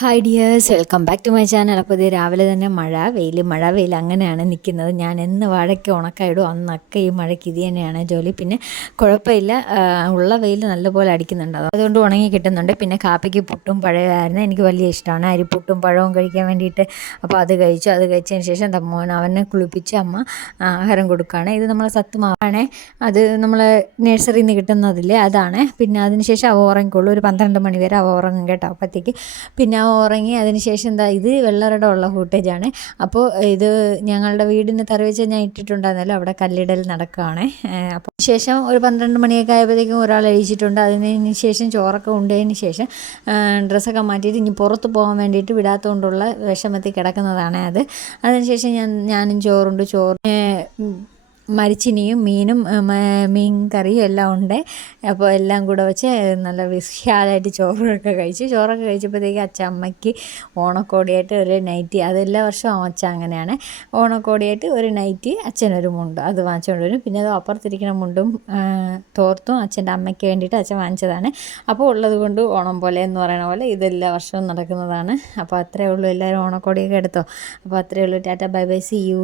Hi dears, welcome back to my channel. അപ്പോൾ ഇത് രാവിലെ തന്നെ മഴ വെയിൽ അങ്ങനെയാണ് നിൽക്കുന്നത്. ഞാൻ എന്ന് വാഴയ്ക്ക് ഉണക്കായിടും അന്നൊക്കെ ഈ മഴയ്ക്ക് ഇത് തന്നെയാണ് ജോലി. പിന്നെ കുഴപ്പമില്ല, ഉള്ള വെയിൽ നല്ലപോലെ അടിക്കുന്നുണ്ട്, അതുകൊണ്ട് ഉണങ്ങി കിട്ടുന്നുണ്ട്. പിന്നെ കാപ്പിക്ക് പുട്ടും പഴമായിരുന്നു, എനിക്ക് വലിയ ഇഷ്ടമാണ് അരിപ്പുട്ടും പഴവും കഴിക്കാൻ വേണ്ടിയിട്ട്. അപ്പോൾ അത് കഴിച്ചതിന് ശേഷം മോൻ അവനെ കുളിപ്പിച്ച് അമ്മ ആഹാരം കൊടുക്കുകയാണ്. ഇത് നമ്മളെ സത്തുമാവാണേ, അത് നമ്മളെ നഴ്സറിയിൽ നിന്ന് കിട്ടുന്നതില്ലേ അതാണ്. പിന്നെ അതിന് ശേഷം അവ ഉറങ്ങിക്കോളൂ, ഒരു 12 മണി വരെ അവ ഉറങ്ങും കേട്ടോ. അപ്പോഴത്തേക്ക് പിന്നെ ഉറങ്ങി. അതിന് ശേഷം ഇത് വെള്ളറയുടെ ഉള്ള ഫുട്ടേജാണ്. അപ്പോൾ ഇത് ഞങ്ങളുടെ വീടിന് തറവെച്ച് ഞാൻ ഇട്ടിട്ടുണ്ടായിരുന്നല്ലോ, അവിടെ കല്ലിടൽ നടക്കുകയാണ്. അപ്പോൾ ശേഷം ഒരു 12 മണിയൊക്കെ ആയപ്പോഴത്തേക്കും ഒരാൾ എഴുതിയിട്ടുണ്ട്. അതിന് ശേഷം ചോറൊക്കെ ഉണ്ടതിന് ശേഷം ഡ്രസ്സൊക്കെ മാറ്റിയിട്ട് ഇനി പുറത്ത് പോകാൻ വേണ്ടിയിട്ട് വിടാത്തതുകൊണ്ടുള്ള വിഷമത്തിൽ കിടക്കുന്നതാണ് അത്. അതിനുശേഷം ഞാനും ചോറ് മരിച്ചിനിയും മീനും മീൻ കറിയും എല്ലാം ഉണ്ട്. അപ്പോൾ എല്ലാം കൂടെ വെച്ച് നല്ല വിശാലമായിട്ട് ചോറൊക്കെ കഴിച്ചപ്പോഴത്തേക്ക് അമ്മയ്ക്ക് ഓണക്കോടിയായിട്ട് ഒരു നൈറ്റി, അതെല്ലാ വർഷവും അച്ഛ അങ്ങനെയാണ്, ഓണക്കോടിയായിട്ട് ഒരു നൈറ്റി അച്ഛനൊരു മുണ്ട് അത് വാങ്ങിച്ചുകൊണ്ട് വരും. പിന്നെ അത് അപ്പുറത്തിരിക്കുന്ന മുണ്ടും തോർത്തും അച്ഛൻ്റെ അമ്മയ്ക്ക് വേണ്ടിയിട്ട് അച്ഛൻ വാങ്ങിച്ചതാണ്. അപ്പോൾ ഉള്ളത് കൊണ്ട് ഓണം പോലെ എന്ന് പറയുന്ന പോലെ ഇതെല്ലാ വർഷവും നടക്കുന്നതാണ്. അപ്പോൾ അത്രയേ ഉള്ളൂ, എല്ലാവരും ഓണക്കോടിയൊക്കെ എടുത്തോ. അപ്പോൾ അത്രയേ ഉള്ളൂ, tata bye bye, see U.